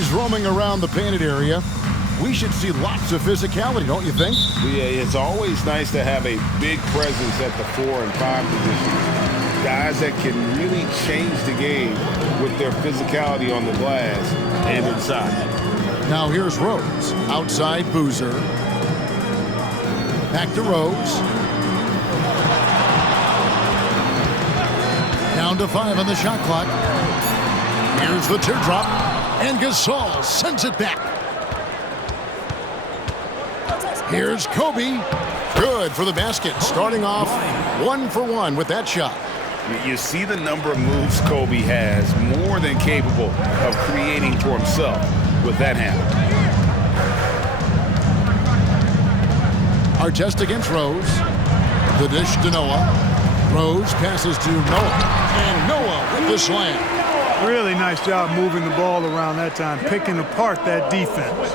guys roaming around the painted area. We should see lots of physicality, don't you think? Yeah, it's always nice to have a big presence at the 4 and 5 positions. Guys that can really change the game with their physicality on the glass and inside. Now here's Rose. Outside Boozer. Back to Rose. Down to 5 on the shot clock. Here's the teardrop. And Gasol sends it back. Here's Kobe. Good for the basket. Starting off 1 for 1 with that shot. You see the number of moves Kobe has, more than capable of creating for himself with that handle. Artest against Rose. The dish to Noah. Rose passes to Noah. And Noah with the slam. Really nice job moving the ball around that time, picking apart that defense.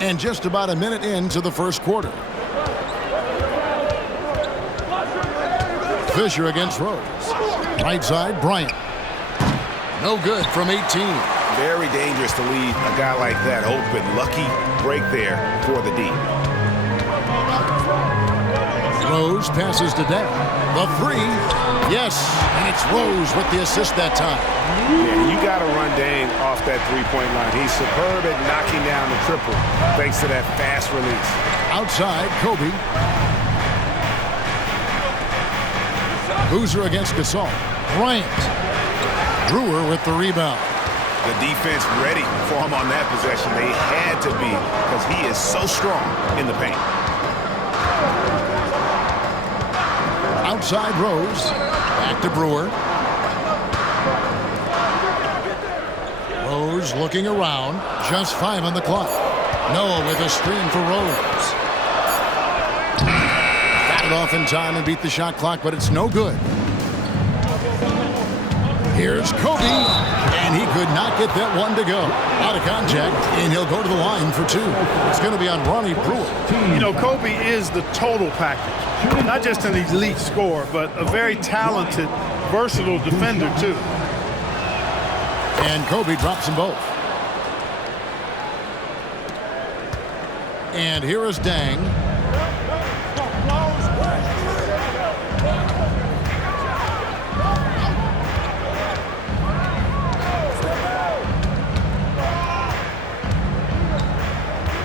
And just about a minute into the first quarter. Fisher against Rose. Right side, Bryant. No good from 18. Very dangerous to leave a guy like that open. Lucky break there for the D. Rose passes to Deng. The 3. Yes, and it's Rose with the assist that time. Yeah, you got to run Deng off that three-point line. He's superb at knocking down the triple thanks to that fast release. Outside, Kobe. Boozer against Gasol. Bryant. Brewer with the rebound. The defense ready for him on that possession. They had to be because he is so strong in the paint. Outside Rose. Back to Brewer. Rose looking around. Just 5 on the clock. Noah with a screen for Rose. Got it off in time and beat the shot clock, but it's no good. Here's Kobe, and he could not get that one to go. Out of contact, and he'll go to the line for 2. It's going to be on Ronnie Brewer. You know, Kobe is the total package. Not just an elite scorer, but a very talented, versatile defender, too. And Kobe drops them both. And here is Deng.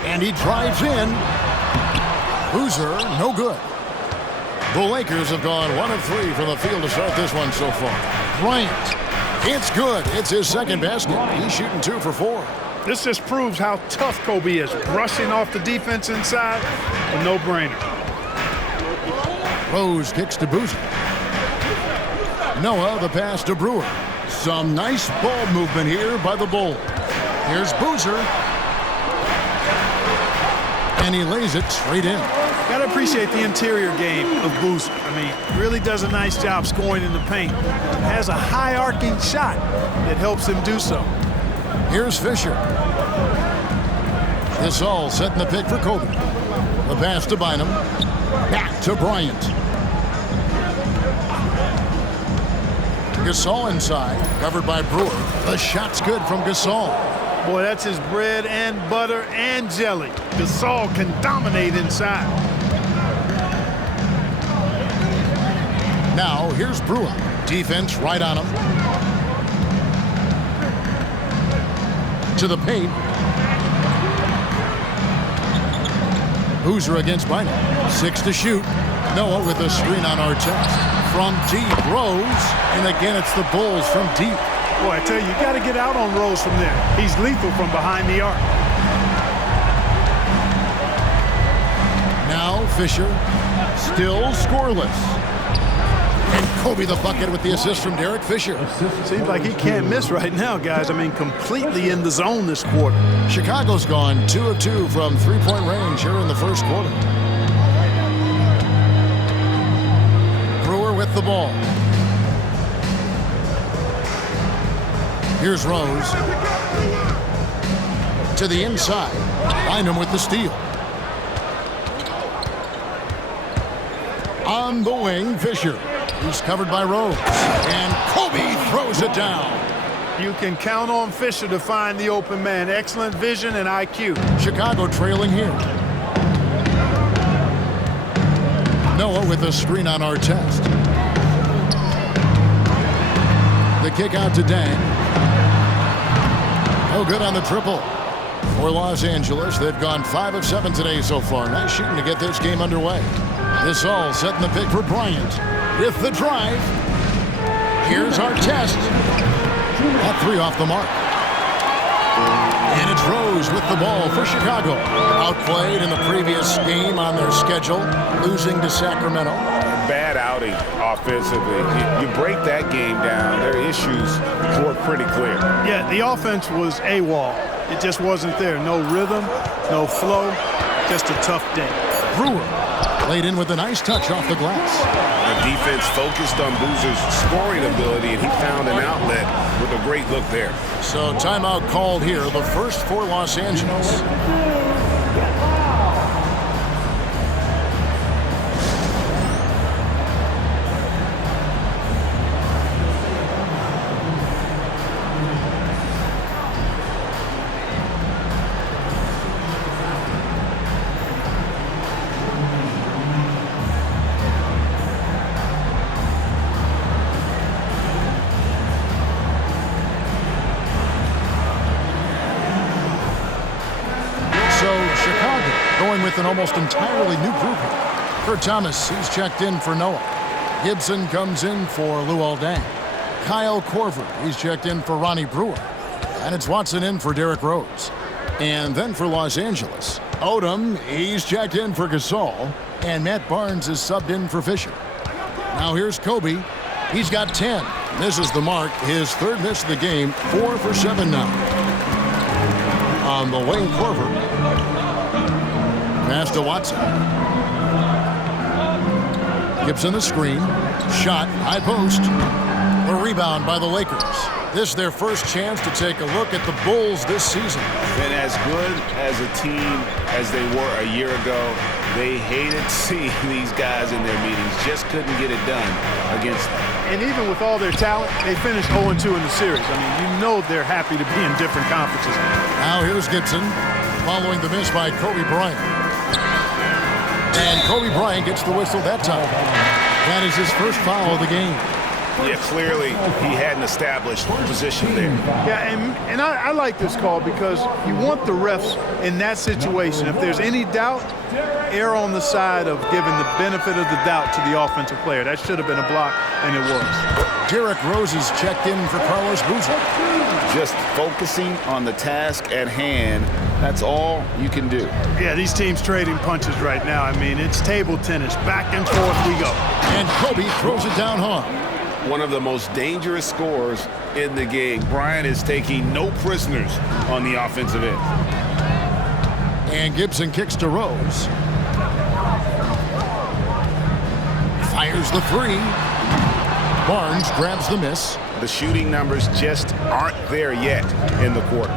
And he drives in. Boozer, no good. The Lakers have gone 1 of 3 from the field to start this one so far. Bryant, it's good. It's his second basket. He's shooting 2 for 4. This just proves how tough Kobe is. Brushing off the defense inside, a no-brainer. Rose kicks to Boozer. Noah, the pass to Brewer. Some nice ball movement here by the Bulls. Here's Boozer. And he lays it straight in. Got to appreciate the interior game of Boozer. I mean, really does a nice job scoring in the paint. Has a high arcing shot that helps him do so. Here's Fisher. Gasol setting the pick for Kobe. The pass to Bynum. Back to Bryant. Gasol inside, covered by Brewer. The shot's good from Gasol. Boy, that's his bread and butter and jelly. Gasol can dominate inside. Now, here's Brewer. Defense right on him. To the paint. Boozer against Bynum. 6 to shoot. Noah with a screen on Artest. From deep, Rose. And again, it's the Bulls from deep. Boy, I tell you, you got to get out on Rose from there. He's lethal from behind the arc. Now Fisher, still scoreless. And Kobe the bucket with the assist from Derek Fisher. Seems like he can't miss right now, guys. I mean, completely in the zone this quarter. Chicago's gone 2 of 2 from three-point range here in the first quarter. Brewer with the ball. Here's Rose. To the inside. Bynum with the steal. On the wing, Fisher. He's covered by Rose. And Kobe throws it down. You can count on Fisher to find the open man. Excellent vision and IQ. Chicago trailing here. Noah with a screen on Artest. The kick out to Dang. No good on the triple. For Los Angeles, they've gone 5 of 7 today so far. Nice shooting to get this game underway. This all setting the pick for Bryant. With the drive. Here's Artest. That 3 off the mark. And it's Rose with the ball for Chicago. Outplayed in the previous game on their schedule, losing to Sacramento. Bad outing offensively. You break that game down, their issues were pretty clear. Yeah, the offense was AWOL. It just wasn't there. No rhythm, no flow, just a tough day. Brewer laid in with a nice touch off the glass. The defense focused on Boozer's scoring ability, and he found an outlet with a great look there. So timeout called here, the first for Los Angeles. With an almost entirely new group here. Kurt Thomas, he's checked in for Noah. Gibson comes in for Luol Deng. Kyle Korver, he's checked in for Ronnie Brewer. And it's Watson in for Derrick Rose. And then for Los Angeles, Odom, he's checked in for Gasol. And Matt Barnes is subbed in for Fisher. Now here's Kobe. He's got 10. This is the mark, his 3rd miss of the game, 4 for 7 now. On the wing, Korver. Pass to Watson. Gibson the screen. Shot, high post. The rebound by the Lakers. This is their first chance to take a look at the Bulls this season. And as good as a team as they were a year ago, they hated seeing these guys in their meetings. Just couldn't get it done against them. And even with all their talent, they finished 0-2 in the series. I mean, you know they're happy to be in different conferences. Now here's Gibson, following the miss by Kobe Bryant. And Kobe Bryant gets the whistle that time. That is his first foul of the game. Yeah, clearly he hadn't established position there. Yeah, and I like this call because you want the refs in that situation. If there's any doubt, err on the side of giving the benefit of the doubt to the offensive player. That should have been a block, and it was. Derrick Rose is checked in for Carlos Boozer. Just focusing on the task at hand. That's all you can do. Yeah, these teams trading punches right now. I mean, it's table tennis. Back and forth we go. And Kobe throws it down hard. One of the most dangerous scorers in the game. Bryant is taking no prisoners on the offensive end. And Gibson kicks to Rose. Fires the 3. Barnes grabs the miss. The shooting numbers just aren't there yet in the quarter.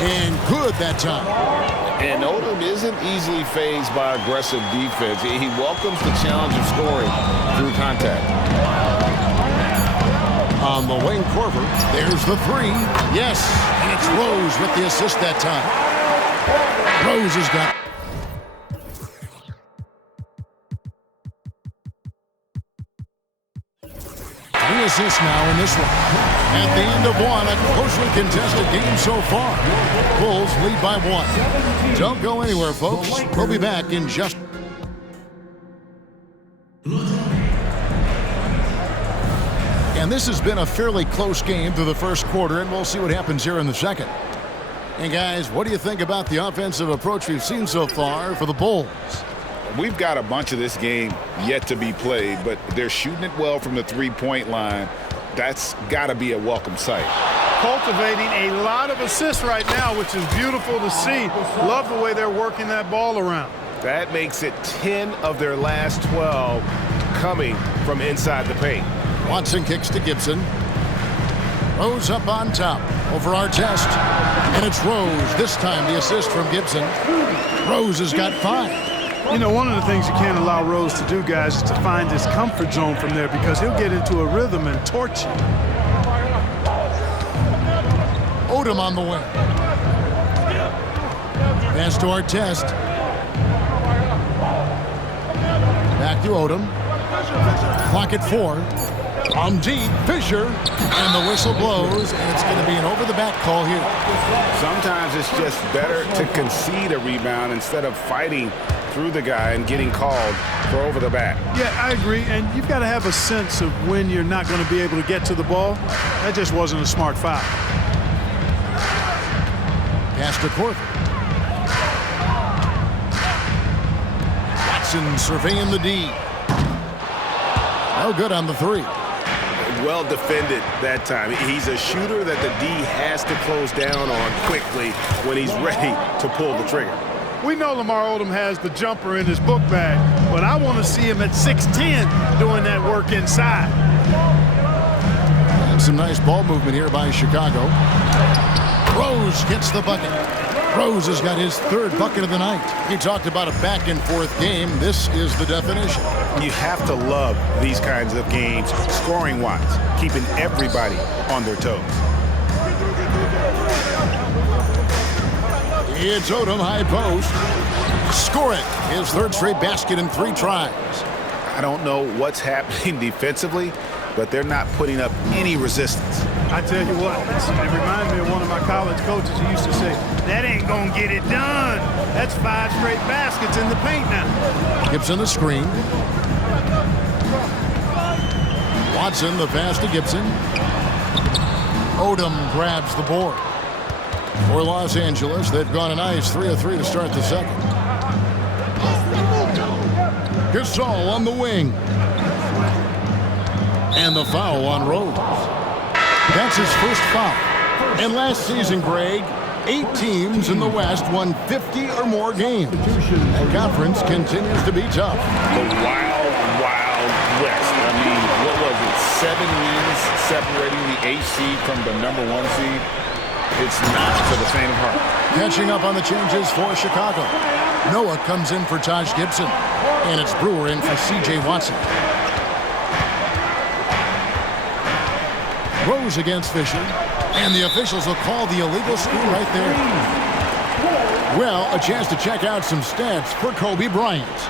And good that time. And Odom isn't easily fazed by aggressive defense. He welcomes the challenge of scoring through contact. On the wing, Korver. There's the 3. Yes, and it's Rose with the assist that time. Rose has got... assists now in this one. At the end of one, a closely contested game so far. Bulls lead by 1. Don't go anywhere, folks. We'll be back in just... And this has been a fairly close game through the first quarter, and we'll see what happens here in the second. And guys, what do you think about the offensive approach we've seen so far for the Bulls? We've got a bunch of this game yet to be played, but they're shooting it well from the three-point line. That's got to be a welcome sight. Cultivating a lot of assists right now, which is beautiful to see. Love the way they're working that ball around. That makes it 10 of their last 12 coming from inside the paint. Watson kicks to Gibson. Rose up on top over Artest. And it's Rose. This time the assist from Gibson. Rose has got 5. You know, one of the things you can't allow Rose to do, guys, is to find his comfort zone from there because he'll get into a rhythm and torch you. Odom on the wing. Pass to Artest. Back to Odom. Clock at 4. On deep, Fisher, and the whistle blows, and it's going to be an over-the-back call here. Sometimes it's just better to concede a rebound instead of fighting through the guy and getting called for over the back. Yeah, I agree, and you've got to have a sense of when you're not going to be able to get to the ball. That just wasn't a smart foul. Pass to Corver. Watson surveying the D. No good on the 3. Well defended that time. He's a shooter that the D has to close down on quickly when he's ready to pull the trigger. We know Lamar Odom has the jumper in his book bag, but I want to see him at 6'10" doing that work inside. And some nice ball movement here by Chicago. Rose gets the bucket. Rose has got his 3rd bucket of the night. He talked about a back-and-forth game. This is the definition. You have to love these kinds of games, scoring-wise, keeping everybody on their toes. It's Odom, high post. Score it. His 3rd straight basket in 3 tries. I don't know what's happening defensively, but they're not putting up any resistance. I tell you what, it reminds me of one of my college coaches who used to say, that ain't gonna get it done. That's 5 straight baskets in the paint now. Gibson the screen. Watson the pass to Gibson. Odom grabs the board. For Los Angeles, they've gone a nice 3 of 3 to start the second. Gasol on the wing. And the foul on Rose. That's his first foul. And last season, Greg, 8 teams in the West won 50 or more games. The conference continues to be tough. The wild, wild West. I mean, what was it? 7 wins separating the 8th seed from the number 1 seed. It's not for the faint of heart. Catching up on the changes for Chicago. Noah comes in for Taj Gibson. And it's Brewer in for C.J. Watson. Rose against Fisher. And the officials will call the illegal screen right there. Well, a chance to check out some stats for Kobe Bryant.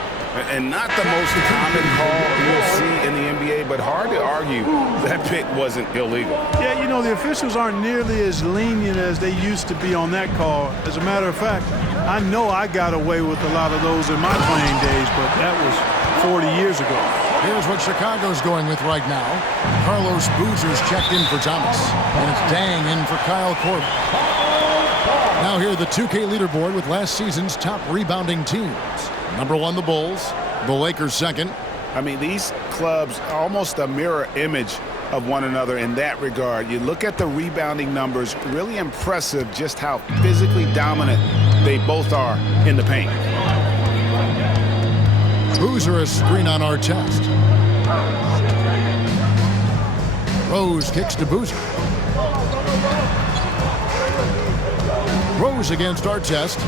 And not the most common call you'll see in the NBA, but hard to argue that pick wasn't illegal. Yeah, you know, the officials aren't nearly as lenient as they used to be on that call. As a matter of fact, I know I got away with a lot of those in my playing days, but that was 40 years ago. Here's what Chicago's going with right now. Carlos Boozer's checked in for Thomas. And it's Dang in for Kyle Korver. Now here the 2K leaderboard with last season's top rebounding teams. Number 1, the Bulls. The Lakers second. I mean, these clubs are almost a mirror image of one another in that regard. You look at the rebounding numbers, really impressive just how physically dominant they both are in the paint. Boozer a screen on Artest. Rose kicks to Boozer. Rose against Artest.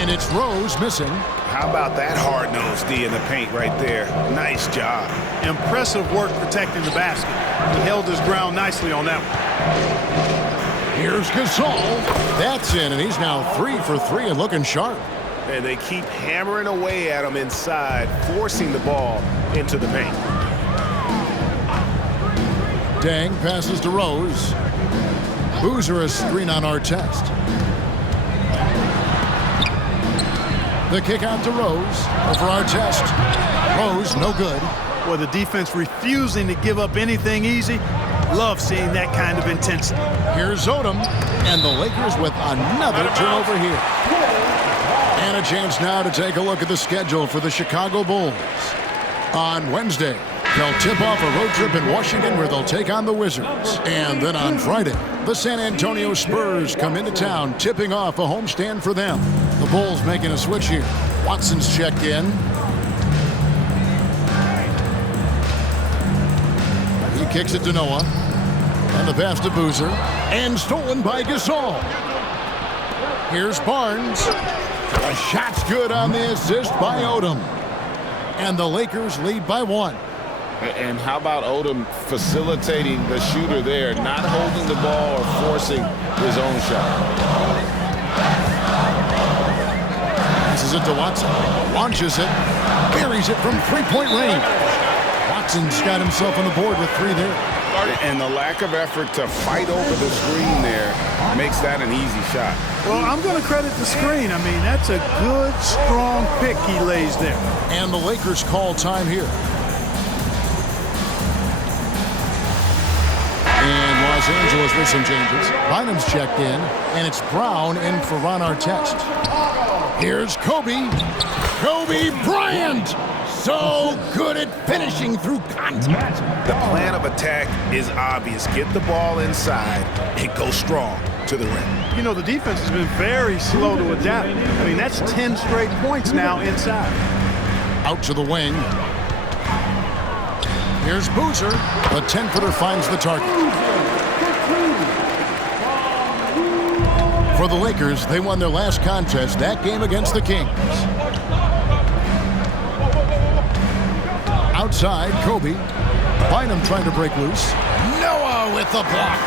And it's Rose missing. How about that hard-nosed D in the paint right there? Nice job. Impressive work protecting the basket. He held his ground nicely on that one. Here's Gasol. That's in, and he's now 3 for 3 and looking sharp. And they keep hammering away at him inside, forcing the ball into the paint. Dang passes to Rose. Boozer a screen on Artest. The kick out to Rose. Over Artest. Rose, no good. Well, the defense refusing to give up anything easy. Love seeing that kind of intensity. Here's Odom. And the Lakers with another turnover here. And a chance now to take a look at the schedule for the Chicago Bulls. On Wednesday, they'll tip off a road trip in Washington where they'll take on the Wizards. And then on Friday, the San Antonio Spurs come into town, tipping off a homestand for them. The Bulls making a switch here. Watson's checked in. He kicks it to Noah. And the pass to Boozer. And stolen by Gasol. Here's Barnes. The shot's good on the assist by Odom. And the Lakers lead by 1. And how about Odom facilitating the shooter there, not holding the ball or forcing his own shot. Passes it to Watson. Launches it. Carries it from three-point range. Watson's got himself on the board with 3 there. And the lack of effort to fight over the screen there makes that an easy shot. Well, I'm going to credit the screen. I mean, that's a good, strong pick he lays there. And the Lakers call time here. And Los Angeles with some changes. Bynum's checked in, and it's Brown in for Ron Artest. Here's Kobe. Kobe Bryant! So good at finishing through contact. The plan of attack is obvious. Get the ball inside and go strong to the rim. You know, the defense has been very slow to adapt. I mean, that's 10 straight points now inside. Out to the wing. Here's Boozer. The 10-footer finds the target. For the Lakers, they won their last contest, that game against the Kings. Outside, Kobe. Bynum trying to break loose. Noah with the block.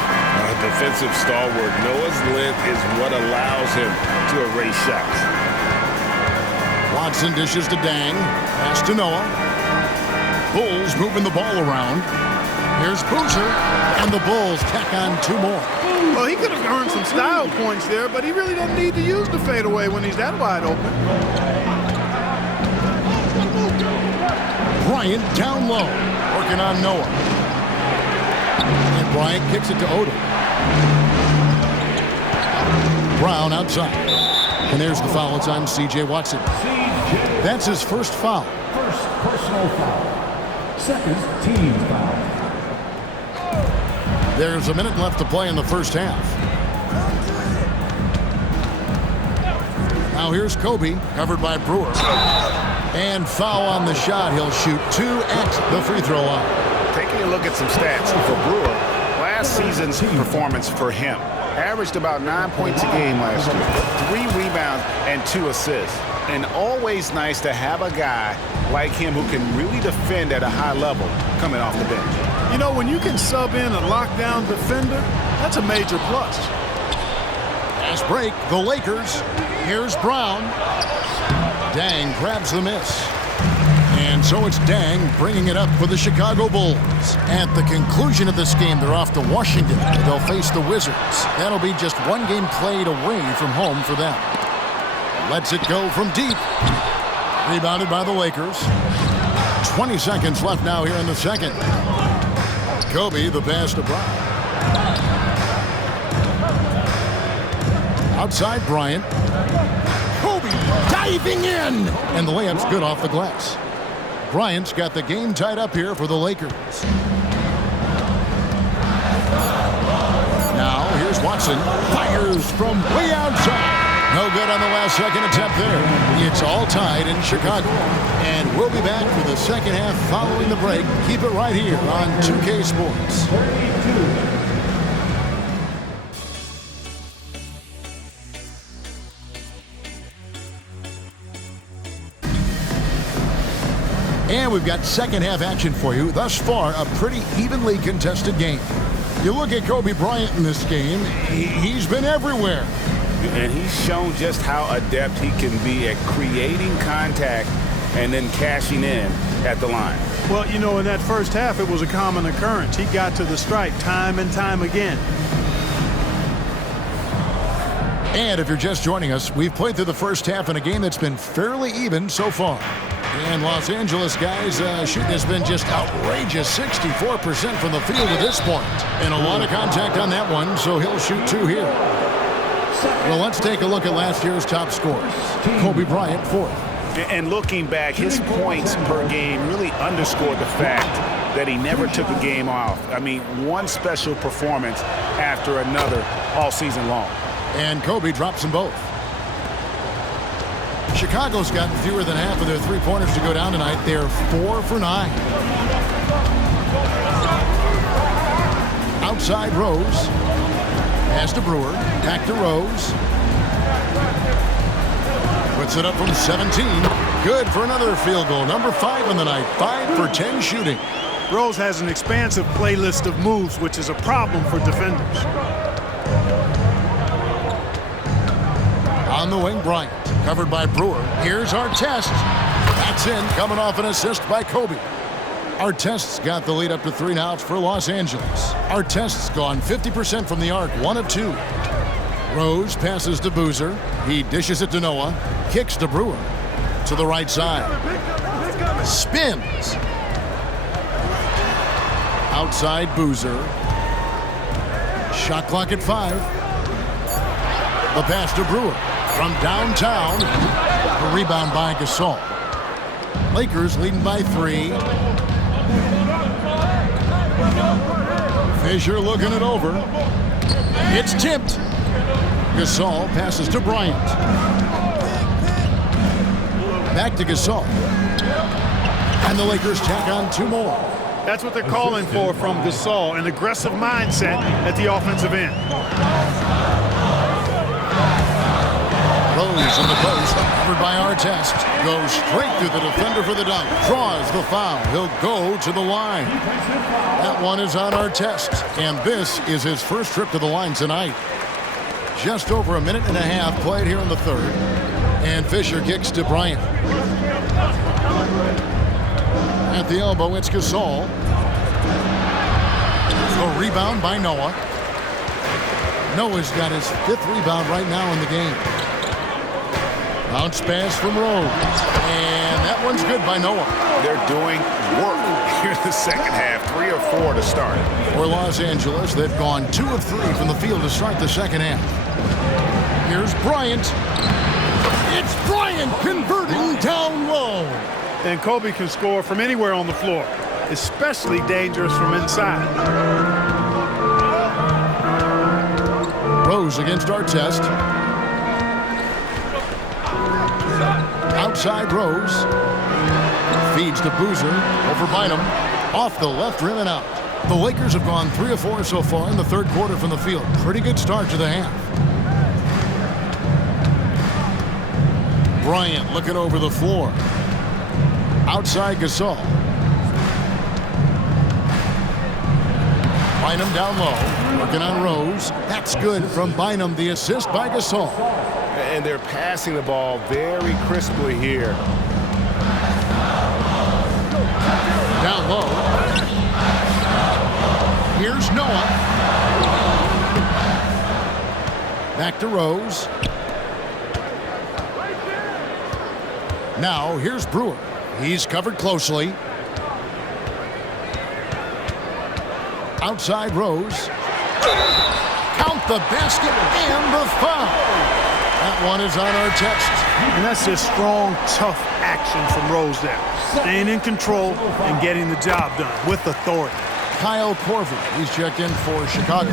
Defensive stalwart. Noah's length is what allows him to erase shots. Watson dishes to Dang. Pass to Noah. Bulls moving the ball around. Here's Boozer. And the Bulls tack on 2 more. Well, he could have earned some style points there, but he really doesn't need to use the fadeaway when he's that wide open. Bryant down low, working on Noah. And Bryant kicks it to Odom. Brown outside. And there's the foul. It's on C.J. Watson. That's his first foul. First personal foul. Second team foul. There's a minute left to play in the first half. Now here's Kobe, covered by Brewer. And foul on the shot. He'll shoot 2 at the free throw line. Taking a look at some stats for Brewer, last season's performance for him averaged about 9 points a game last year, 3 rebounds and 2 assists. And always nice to have a guy like him who can really defend at a high level coming off the bench. You know, when you can sub in a lockdown defender, that's a major plus. Fast break, the Lakers. Here's Brown. Dang grabs the miss. And so it's Dang bringing it up for the Chicago Bulls. At the conclusion of this game, they're off to Washington. They'll face the Wizards. That'll be just 1 game played away from home for them. Lets it go from deep. Rebounded by the Lakers. 20 seconds left now here in the second. Kobe, the pass to Bryant. Outside Bryant. Kobe diving in. And the layup's good off the glass. Bryant's got the game tied up here for the Lakers. Now here's Watson. Fires from way outside. No good on the last second attempt there. It's all tied in Chicago. And we'll be back for the second half following the break. Keep it right here on 2K Sports. And we've got second half action for you. Thus far, a pretty evenly contested game. You look at Kobe Bryant in this game, he's been everywhere. And he's shown just how adept he can be at creating contact and then cashing in at the line. Well, you know, in that first half, it was a common occurrence. He got to the stripe time and time again. And if you're just joining us, we've played through the first half in a game that's been fairly even so far. And Los Angeles guys shooting has been just outrageous, 64% from the field at this point. And a lot of contact on that one, so he'll shoot 2 here. Well, let's take a look at last year's top scorers. Kobe Bryant, 4th. And looking back, his points per game really underscored the fact that he never took a game off. I mean, one special performance after another all season long. And Kobe drops them both. Chicago's gotten fewer than half of their three-pointers to go down tonight. They're 4 for 9. Outside Rose. Pass to Brewer. Back to Rose. Puts it up from 17. Good for another field goal. Number 5 in the night. 5 for 10 shooting. Rose has an expansive playlist of moves, which is a problem for defenders. On the wing, Bryant. Covered by Brewer. Here's Artest. That's in. Coming off an assist by Kobe. Artest's got the lead up to 3 now for Los Angeles. Artest's gone 50% from the arc. 1 of 2. Rose passes to Boozer. He dishes it to Noah. Kicks to Brewer. To the right side. Spins. Outside Boozer. Shot clock at 5. The pass to Brewer. From downtown. A rebound by Gasol. Lakers leading by 3. Fisher looking it over. It's tipped. Gasol passes to Bryant. Back to Gasol. And the Lakers tack on 2 more. That's what they're calling for from Gasol, an aggressive mindset at the offensive end. Rose in the post, covered by Artest. Goes straight through the defender for the dunk. Draws the foul. He'll go to the line. That one is on Artest. And this is his first trip to the line tonight. Just over a minute and a half played here in the third. And Fisher kicks to Bryant. At the elbow, it's Gasol. A rebound by Noah. Noah's got his 5th rebound right now in the game. Bounce pass from Rose. And that one's good by Noah. They're doing work here in the second half. 3 or 4 to start. For Los Angeles, they've gone 2 of 3 from the field to start the second half. Here's Bryant. It's Bryant converting down low. And Kobe can score from anywhere on the floor, especially dangerous from inside. Rose against Artest. Outside Rose. Feeds to Boozer. Over Bynum. Off the left rim and out. The Lakers have gone 3 of 4 so far in the third quarter from the field. Pretty good start to the half. Bryant looking over the floor. Outside Gasol. Bynum down low. Working on Rose. That's good from Bynum. The assist by Gasol. And they're passing the ball very crisply here. Down low. Here's Noah. Back to Rose. Now here's Brewer. He's covered closely. Outside Rose. Count the basket and the foul. That one is on Artest. And that's just strong, tough action from Rose there. Staying in control and getting the job done with authority. Kyle Korver, he's checked in for Chicago.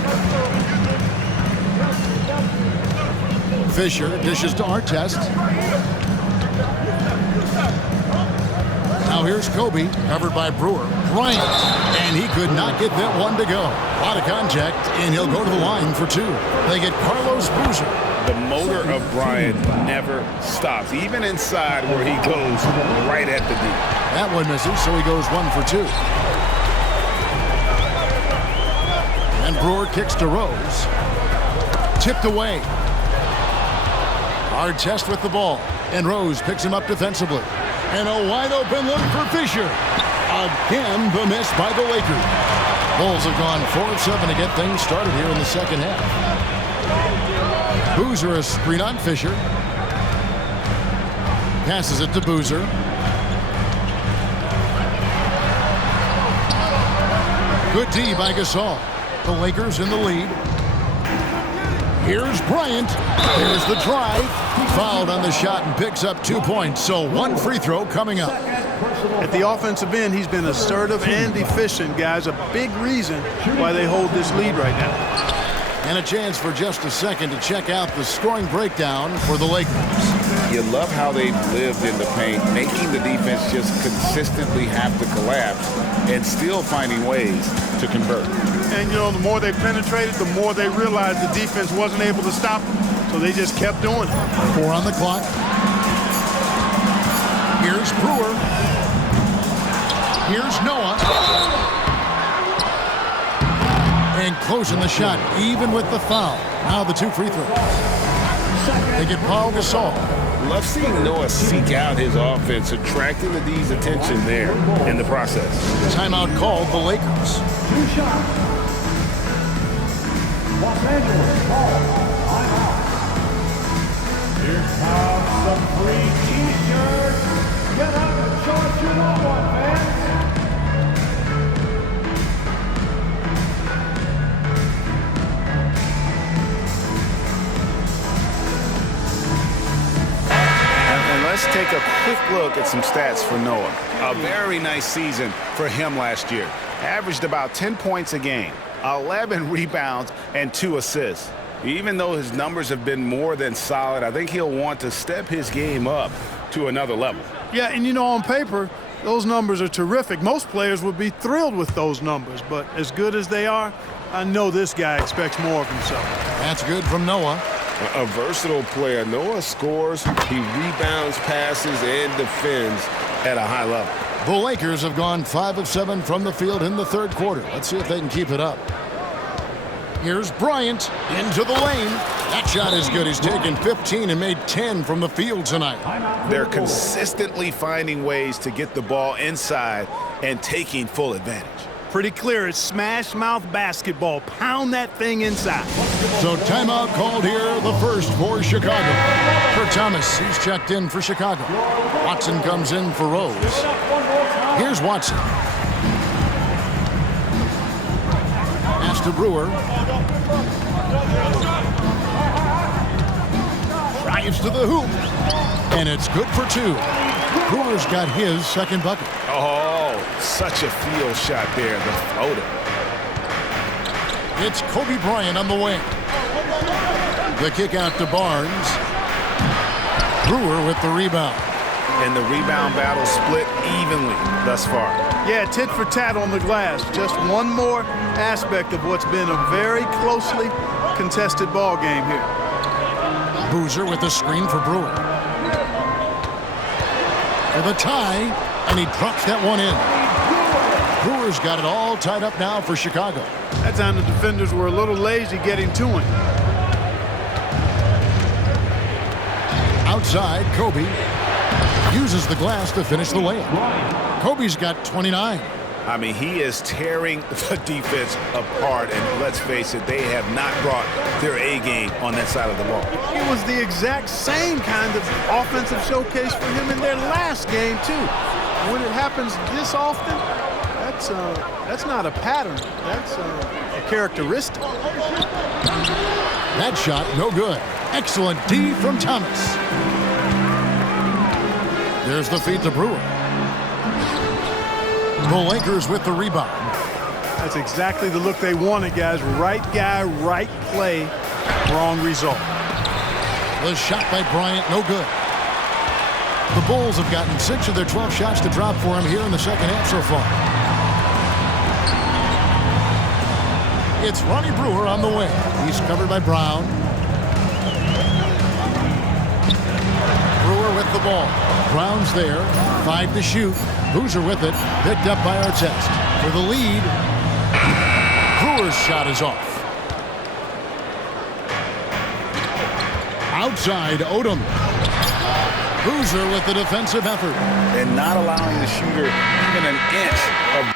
Fisher dishes to Artest. Now here's Kobe, covered by Brewer. Bryant, and he could not get that one to go. A lot of contact, and he'll go to the line for 2. They get Carlos Boozer. The motor of Bryant never stops, even inside where he goes right at the D. That one misses, so he goes 1 for 2. And Brewer kicks to Rose. Tipped away. Artest with the ball, and Rose picks him up defensively. And a wide-open look for Fisher. Again, the miss by the Lakers. Bulls have gone 4 of 7 to get things started here in the second half. Boozer a screen on Fisher. Passes it to Boozer. Good D by Gasol. The Lakers in the lead. Here's Bryant. Here's the drive. Fouled on the shot and picks up 2 points. So 1 free throw coming up. At the offensive end, he's been assertive and efficient, guys. A big reason why they hold this lead right now. And a chance for just a second to check out the scoring breakdown for the Lakers. You love how they've lived in the paint, making the defense just consistently have to collapse and still finding ways to convert. And, you know, the more they penetrated, the more they realized the defense wasn't able to stop them. So they just kept doing it. 4 on the clock. Here's Brewer. Here's Noah. And closing the shot, even with the foul. Now the 2 free throws. They get Paul Gasol. Love seeing Noah seek out his offense, attracting the D's attention there in the process. Timeout called the Lakers. 2 shots. Los Angeles, ball. Timeout. Here comes some free t-shirts. Get up and show us you know one, fans. Let's take a quick look at some stats for Noah. A very nice season for him last year. Averaged about 10 points a game, 11 rebounds, and 2 assists. Even though his numbers have been more than solid, I think he'll want to step his game up to another level. Yeah, and you know, on paper, those numbers are terrific. Most players would be thrilled with those numbers, but as good as they are, I know this guy expects more of himself. That's good from Noah. A versatile player. Noah scores, he rebounds, passes, and defends at a high level. The Lakers have gone 5 of 7 from the field in the 3rd quarter. Let's see if they can keep it up. Here's Bryant into the lane. That shot is good. He's taken 15 and made 10 from the field tonight. They're consistently finding ways to get the ball inside and taking full advantage. Pretty clear, it's smash mouth basketball. Pound that thing inside. So timeout called here, the first for Chicago. For Thomas, he's checked in for Chicago. Watson comes in for Rose. Here's Watson. Pass to Brewer. Drives to the hoop. And it's good for 2. Brewer's got his 2nd bucket. Oh, such a field shot there, the floater. It's Kobe Bryant on the wing. The kick out to Barnes. Brewer with the rebound. And the rebound battle split evenly thus far. Yeah, tit for tat on the glass. Just one more aspect of what's been a very closely contested ball game here. Boozer with the screen for Brewer. For the tie, and he drops that one in. Brewer's got it all tied up now for Chicago. That time the defenders were a little lazy getting to him. Outside, Kobe uses the glass to finish the layup. Kobe's got 29. I mean, he is tearing the defense apart, and let's face it, they have not brought their A game on that side of the ball. It was the exact same kind of offensive showcase for him in their last game, too. When it happens this often, that's not a pattern. That's a characteristic. That shot, no good. Excellent D from Thomas. There's the feed to Brewer. The Lakers with the rebound. That's exactly the look they wanted, guys. Right guy, right play, wrong result. The shot by Bryant, no good. The Bulls have gotten 6 of their 12 shots to drop for him here in the 2nd half so far. It's Ronnie Brewer on the wing. He's covered by Brown. Brewer with the ball. Brown's there. 5 to shoot. Boozer with it. Picked up by Artest. For the lead. Brewer's shot is off. Outside, Odom. Boozer with the defensive effort. And not allowing the shooter even an inch of...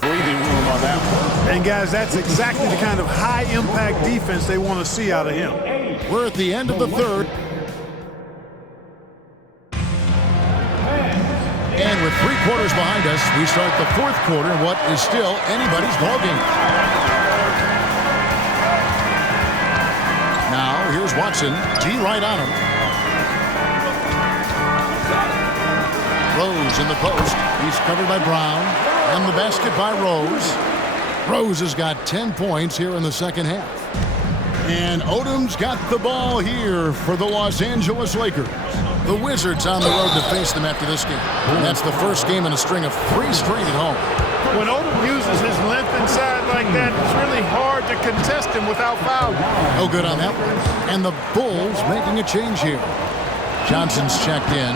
breathing room on that one. And, guys, that's exactly the kind of high-impact defense they want to see out of him. We're at the end of the 3rd. And with 3 quarters behind us, we start the 4th quarter in what is still anybody's ballgame. Now, here's Watson. G right on him. Rose in the post. He's covered by Brown. And the basket by Rose. Rose has got 10 points here in the 2nd half. And Odom's got the ball here for the Los Angeles Lakers. The Wizards on the road to face them after this game. And that's the first game in a string of 3 straight at home. When Odom uses his length inside like like that, it's really hard to contest him without foul. No good on that one. And the Bulls making a change here. Johnson's checked in.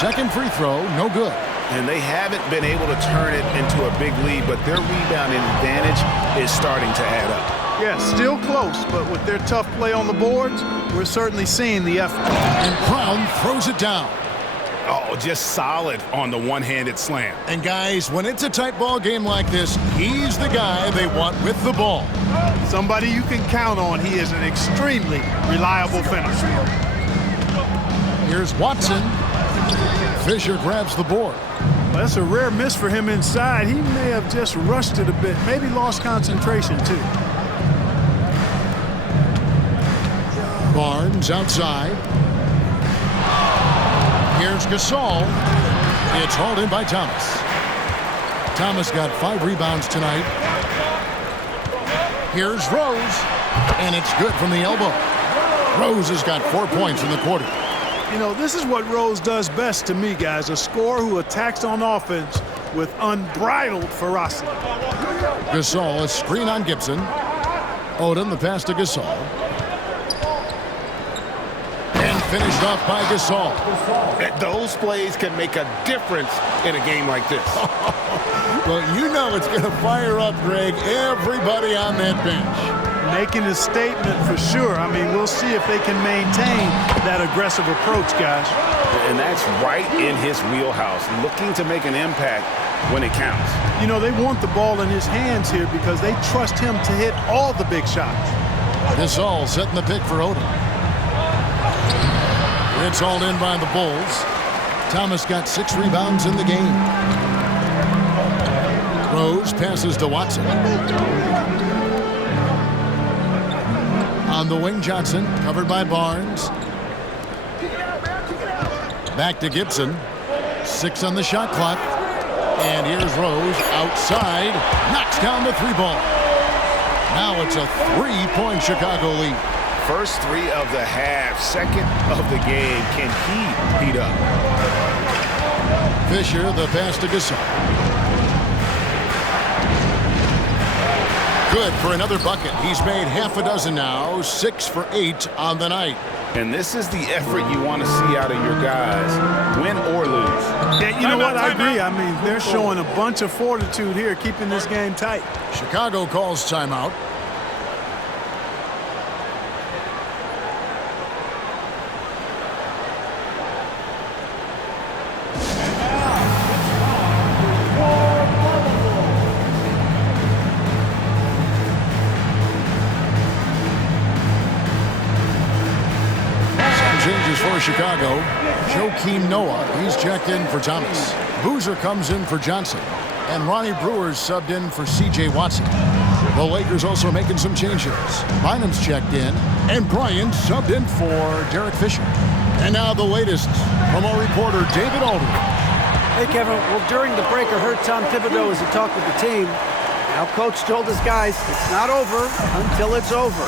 Second free throw, no good. And they haven't been able to turn it into a big lead, but their rebounding advantage is starting to add up. Yeah, still close, but with their tough play on the boards, we're certainly seeing the effort. And Brown throws it down. Oh, just solid on the one-handed slam. And guys, when it's a tight ball game like this, he's the guy they want with the ball. Somebody you can count on. He is an extremely reliable finisher. Here's Watson. Fisher grabs the board. That's a rare miss for him inside. He may have just rushed it a bit, maybe lost concentration too. Barnes outside. Here's Gasol. It's hauled in by Thomas. Thomas got 5 rebounds tonight. Here's Rose. And it's good from the elbow. Rose has got 4 points in the quarter. You know, this is what Rose does best to me, guys. A scorer who attacks on offense with unbridled ferocity. Gasol, a screen on Gibson. Odom, the pass to Gasol. And finished off by Gasol. Those plays can make a difference in a game like this. Well, you know it's going to fire up, Greg, everybody on that bench. Making a statement for sure. I mean, we'll see if they can maintain that aggressive approach, guys. And that's right in his wheelhouse, looking to make an impact when it counts. You know, they want the ball in his hands here because they trust him to hit all the big shots. Gasol setting the pick for Odom. It's hauled in by the Bulls. Thomas got 6 rebounds in the game. Rose passes to Watson. On the wing, Johnson, covered by Barnes. Back to Gibson. 6 on the shot clock. And here's Rose outside. Knocks down the 3-ball. Now it's a 3-point Chicago lead. First 3 of the half, second of the game. Can he heat up? Fisher, the pass to Gasol. Good for another bucket. He's made half a dozen now, 6 for 8 on the night. And this is the effort you want to see out of your guys, win or lose. Yeah, you know what? I agree. I mean, they're showing a bunch of fortitude here, keeping this game tight. Chicago calls timeout. For Chicago, Joakim Noah, he's checked in for Thomas. Boozer comes in for Johnson. And Ronnie Brewer's subbed in for C.J. Watson. The Lakers also making some changes. Bynum's checked in, and Bryant subbed in for Derek Fisher. And now the latest from our reporter, David Aldridge. Hey, Kevin. Well, during the break, I heard Tom Thibodeau as he talked with the team. Now, Coach told his guys it's not over until it's over.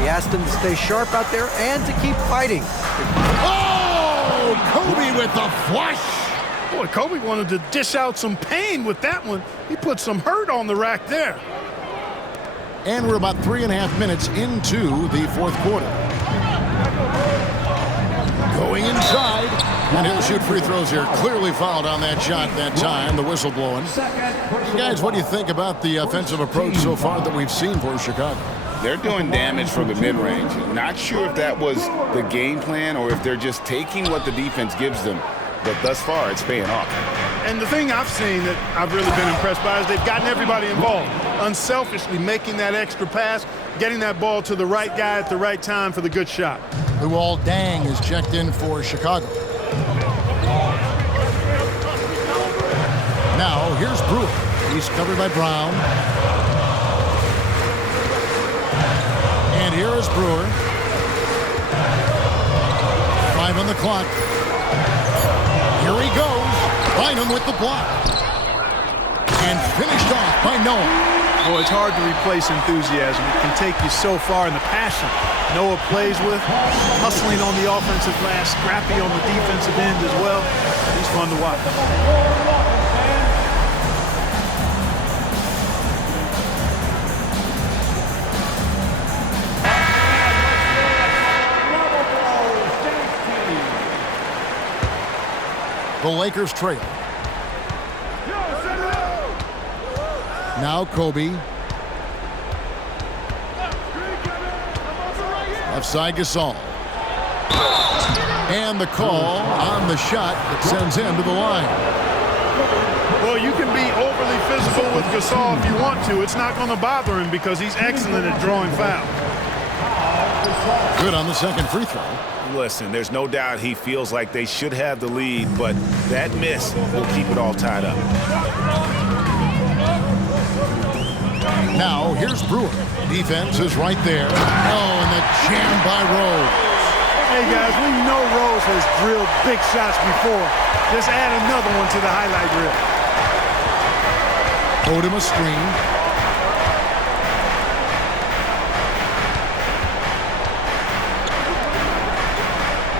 He asked them to stay sharp out there and to keep fighting. Oh, Kobe with the flush. Boy, Kobe wanted to dish out some pain with that one. He put some hurt on the rack there. And we're about 3.5 minutes into the 4th quarter. Going inside, and he'll shoot free throws here. Clearly fouled on that shot that time, the whistle blowing. Guys, what do you think about the offensive approach so far that we've seen for Chicago? They're doing damage from the mid-range. Not sure if that was the game plan or if they're just taking what the defense gives them. But thus far, it's paying off. And the thing I've seen that I've really been impressed by is they've gotten everybody involved. Unselfishly making that extra pass, getting that ball to the right guy at the right time for the good shot. Luol Deng is checked in for Chicago. Now, here's Brewer. He's covered by Brown. And here is Brewer. 5 on the clock. Here he goes. Bynum with the block. And finished off by Noah. Well, it's hard to replace enthusiasm. It can take you so far in the passion Noah plays with. Hustling on the offensive glass, scrappy on the defensive end as well. He's fun to watch. The Lakers trail. Now Kobe. Left side Gasol. And the call on the shot that sends him to the line. Well, you can be overly physical with Gasol if you want to. It's not going to bother him because he's excellent at drawing fouls. Good on the second free throw. Listen, there's no doubt he feels like they should have the lead, but that miss will keep it all tied up. Now, here's Brewer. Defense is right there. Oh, and the jam by Rose. Hey, guys, we know Rose has drilled big shots before. Just add another one to the highlight reel. Odom a screen.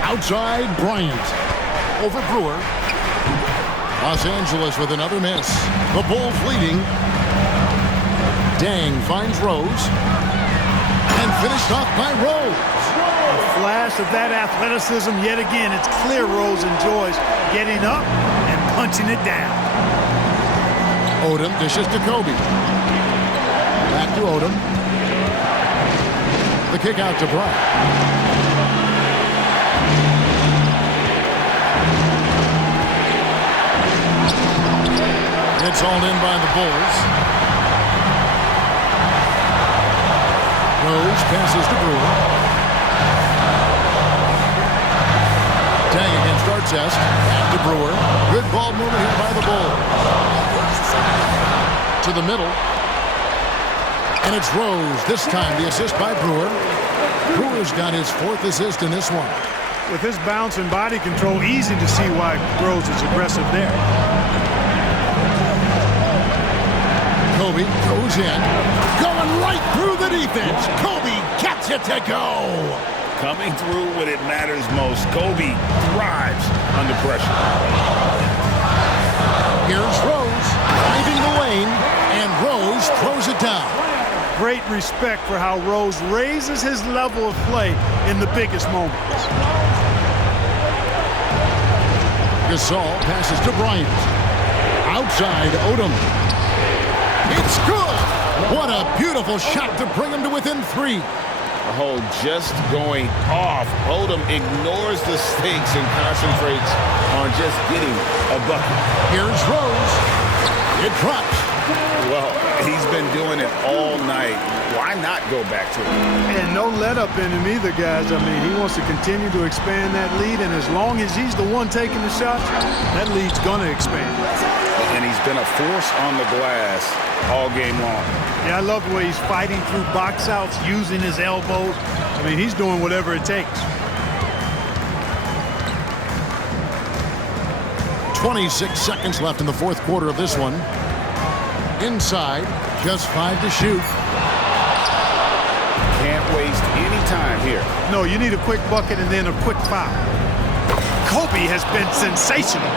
Outside, Bryant. Over Brewer. Los Angeles with another miss. The Bulls leading. Dang finds Rose. And finished off by Rose. A flash of that athleticism yet again. It's clear Rose enjoys getting up and punching it down. Odom dishes to Kobe. Back to Odom. The kick out to Bryant. It's all in by the Bulls. Rose passes to Brewer. Dang against Artest. Back to Brewer. Good ball movement here by the Bulls. To the middle. And it's Rose. This time the assist by Brewer. Brewer's got his fourth assist in this one. With his bounce and body control, easy to see why Rose is aggressive there. Kobe goes in. Going right through the defense. Kobe gets it to go. Coming through when it matters most. Kobe thrives under pressure. Here's Rose driving the lane, and Rose throws it down. Great respect for how Rose raises his level of play in the biggest moments. Gasol passes to Bryant. Outside, Odom. It's good. What a beautiful shot to bring him to within 3. Oh, just going off. Odom ignores the stakes and concentrates on just getting a bucket. Here's Rose. It drops. Well, he's been doing it all night. Why not go back to it? And no let-up in him either, guys. I mean, he wants to continue to expand that lead, and as long as he's the one taking the shots, that lead's going to expand. And he's been a force on the glass all game long. Yeah, I love the way he's fighting through box outs, using his elbows. I mean, he's doing whatever it takes. 26 seconds left in the fourth quarter of this one. Inside, just 5 to shoot. Can't waste any time here. No, you need a quick bucket and then a quick foul. Kobe has been sensational.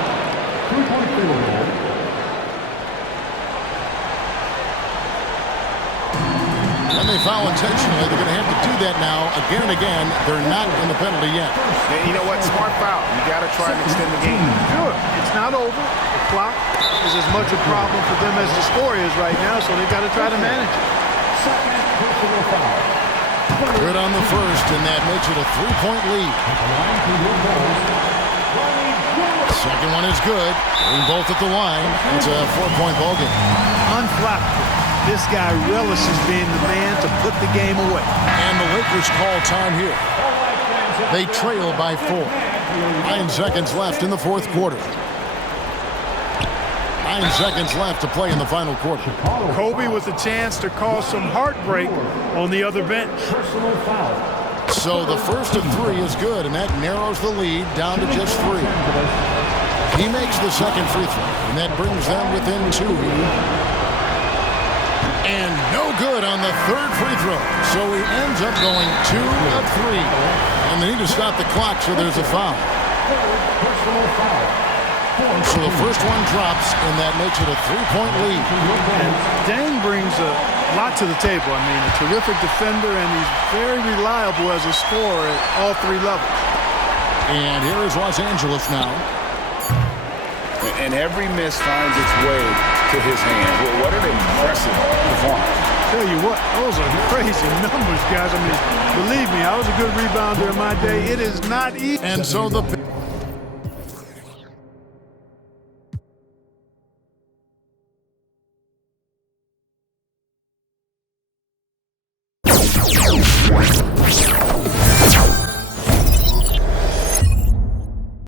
And they foul intentionally. They're going to have to do that now again and again. They're not in the penalty yet. And you know what? Smart foul. You got to try and extend the game. Sure, it's not over. The clock is as much a problem for them as the score is right now, so they've got to try to manage it. Good on the first, and that makes it a 3-point lead. Second one is good. Bring both at the line. It's a 4-point ball game. Unflappable. This guy relishes being the man to put the game away. And the Lakers call time here. They trail by 4. 9 seconds left in the fourth quarter. 9 seconds left to play in the final quarter. Kobe with a chance to cause some heartbreak on the other bench. So the first of 3 is good, and that narrows the lead down to just 3. He makes the second free throw, and that brings them within 2. And no good on the third free throw. So he ends up going 2 of 3. And they need to stop the clock, so there's a foul. So the first one drops, and that makes it a 3-point lead. And Dang brings a lot to the table. I mean, a terrific defender, and he's very reliable as a scorer at all 3 levels. And here is Los Angeles now. And every miss finds its way to his hands. Well, what an impressive performance. Tell you what, those are crazy numbers, guys. I mean, believe me, I was a good rebounder in my day. It is not easy. And so the